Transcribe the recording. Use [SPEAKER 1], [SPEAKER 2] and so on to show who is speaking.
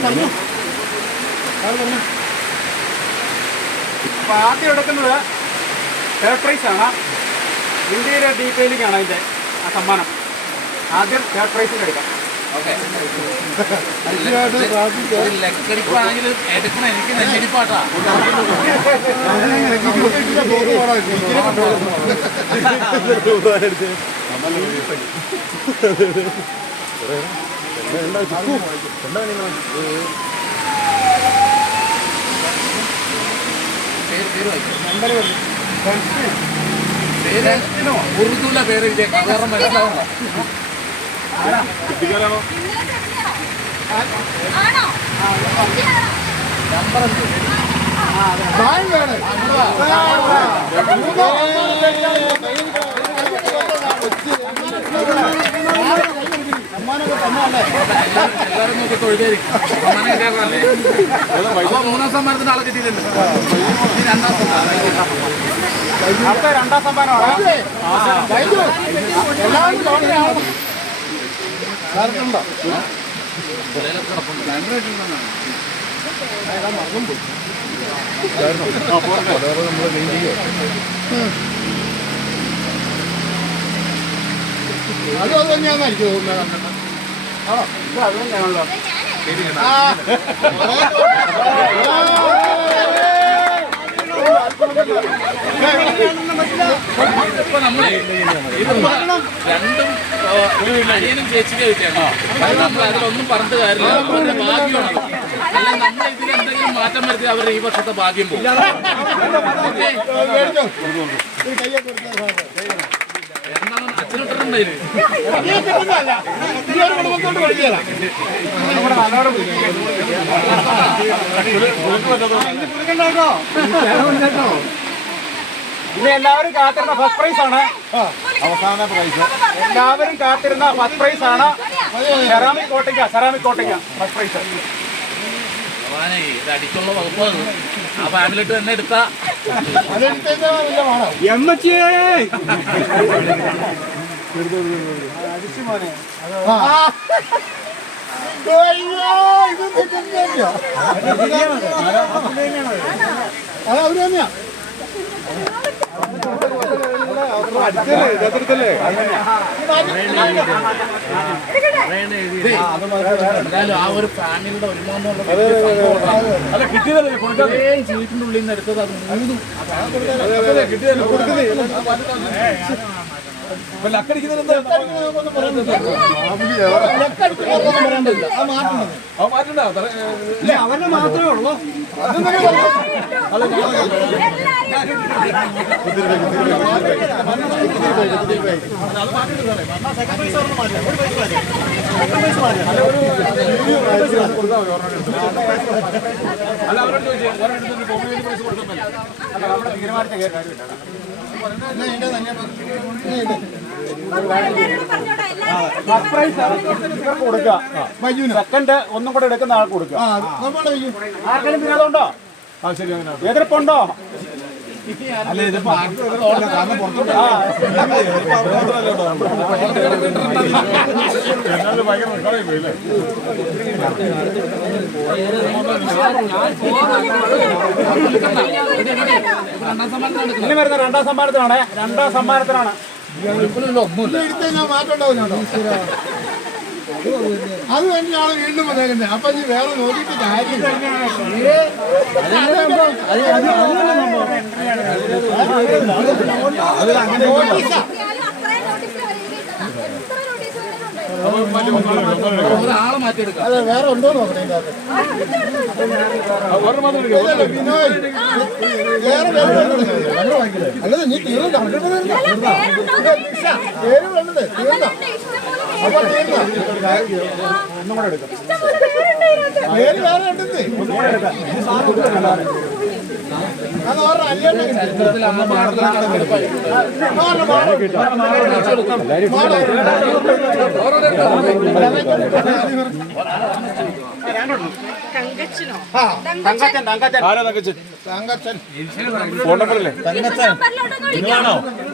[SPEAKER 1] പറഞ്ഞോ
[SPEAKER 2] അപ്പൊ ആദ്യം എടുക്കുന്നത് തേർഡ് പ്രൈസ് ആണ് ഇന്ത്യയിലെ ഡീറ്റെയിലിംഗ് ആണ് അതിന്റെ ആ സമ്മാനം ആദ്യം തേർഡ് പ്രൈസിൽ എടുക്കാം
[SPEAKER 3] ലക്കടിപ്പാണെങ്കിൽ എടുക്കണം എനിക്ക് നെല്ലടിപ്പാട്ടാ ഉറുദുല പേര് എഴുതിയേക്കാം കാരണം മനസ്സിലാവണം
[SPEAKER 4] ആണോ
[SPEAKER 3] നമ്പർ എന്ത്
[SPEAKER 1] സായം വേണേ
[SPEAKER 3] എല്ലാവരും നോക്കി തൊഴുതായിരിക്കും സമ്മാനം കിട്ടാറല്ലേ അപ്പൊ മൂന്നാം സമ്മാനത്തിന് ആളെ കിട്ടിയില്ലല്ലോ. ഈ രണ്ടാം സമ്മാനം.
[SPEAKER 2] അടുത്ത രണ്ടാം സമ്മാനമാണ്?
[SPEAKER 1] എല്ലാവരും ലോട്ടറിയാണ്
[SPEAKER 3] വിലയിലൊക്കെ കിടപ്പുണ്ട് ഭയങ്കര ആയിട്ടുള്ളതാണ്.
[SPEAKER 1] അത് അത് തന്നെയാണെന്ന് എനിക്ക് തോന്നുന്നത്.
[SPEAKER 3] രണ്ടും അനിയനും നമ്മൾ അതിലൊന്നും പറഞ്ഞിട്ട് കാര്യമില്ല അവരുടെ ഭാഗ്യമാണ് അല്ല നമ്മൾ മാറ്റം വരുത്തി അവരുടെ ഈ വർഷത്തെ ഭാഗ്യം പോകും അച്ഛനിട്ടിട്ടുണ്ടായിന്
[SPEAKER 1] ഈ കിട്ടുന്നതല്ല ഈ ഒരു കുടുംബത്തോട് പഠിച്ചതാ
[SPEAKER 2] നമ്മുടെ നല്ലോണം ഇനി എല്ലാവരും കാത്തിരുന്ന ഫസ്റ്റ് പ്രൈസ് ആണ്.
[SPEAKER 1] അവസാന പ്രൈസ്
[SPEAKER 2] എല്ലാവരും കാത്തിരുന്ന ഫസ്റ്റ് പ്രൈസ് ആണ്. സെറാമിക് കോട്ടയ്ക്ക സെറാമിക് കോട്ടയ്ക്ക ഫസ്റ്റ് പ്രൈസ്
[SPEAKER 3] ഭഗവാനെ ഇത് അടിച്ചുള്ള വകുപ്പ് ആ ഫാമിലിട്ട് തന്നെ എടുത്താ.
[SPEAKER 1] അതെടുത്തതിന്റെ അത് അവർ തന്നെയാ.
[SPEAKER 3] എന്തായാലും ആ ഒരു ഫാമിലിയുടെ ഒരുമ എന്ന് പറഞ്ഞ വീട്ടിന്റെ ഉള്ളിൽ നിന്ന് എടുത്തത് അത് മൂന്നും.
[SPEAKER 1] കിട്ടിയതല്ലേ? മാറ്റണം
[SPEAKER 2] അവരുടെ മാത്രമേ ഉള്ളൂ.
[SPEAKER 1] പൈസ കൊടുക്കുന്നില്ല അല്ല
[SPEAKER 2] ഫസ്റ്റ് തീരുമാനിച്ച ഇവർക്ക് കൊടുക്കുക സെക്കൻഡ് ഒന്നും കൂടെ എടുക്കുന്ന ആൾക്ക് കൊടുക്കുക ആർക്കെങ്കിലും വിനോദമുണ്ടോ എതിർപ്പുണ്ടോ?
[SPEAKER 1] അല്ല ഇതിപ്പോ കാരണം പുറത്തോട്ട്
[SPEAKER 3] രണ്ടാം സമ്മാനത്തിന് എടുക്കുന്നത്
[SPEAKER 2] ഇനി വരുന്ന രണ്ടാം സമ്മാനത്തിനാണ്. രണ്ടാം സമ്മാനത്തിനാണ്.
[SPEAKER 3] ഒന്നുമില്ല.
[SPEAKER 1] മാറ്റം ഉണ്ടാവും കേട്ടോ. അത് തന്നെയാണ് വീണ്ടും പറയുന്നത് അപ്പൊ ഇനി വേറെ നോക്കിയിട്ട് കാര്യമില്ല.
[SPEAKER 3] ഒരാളെ മാറ്റിയെടുക്കാം
[SPEAKER 1] അത് വേറെ ഉണ്ടോ നോക്കണേ ബിനോയ് വേറെ വേറെ അല്ലത് നീ തീർന്ന? പേര് വേണ്ടത് തീർന്ന?
[SPEAKER 4] തങ്കച്ചനോ?
[SPEAKER 2] തങ്കച്ചൻ? തങ്കച്ചൻ
[SPEAKER 1] തങ്കച്ചൻ.
[SPEAKER 4] തങ്കച്ചൻ?
[SPEAKER 2] തങ്കച്ചൻ. തങ്കച്ചൻ. ഫോൺ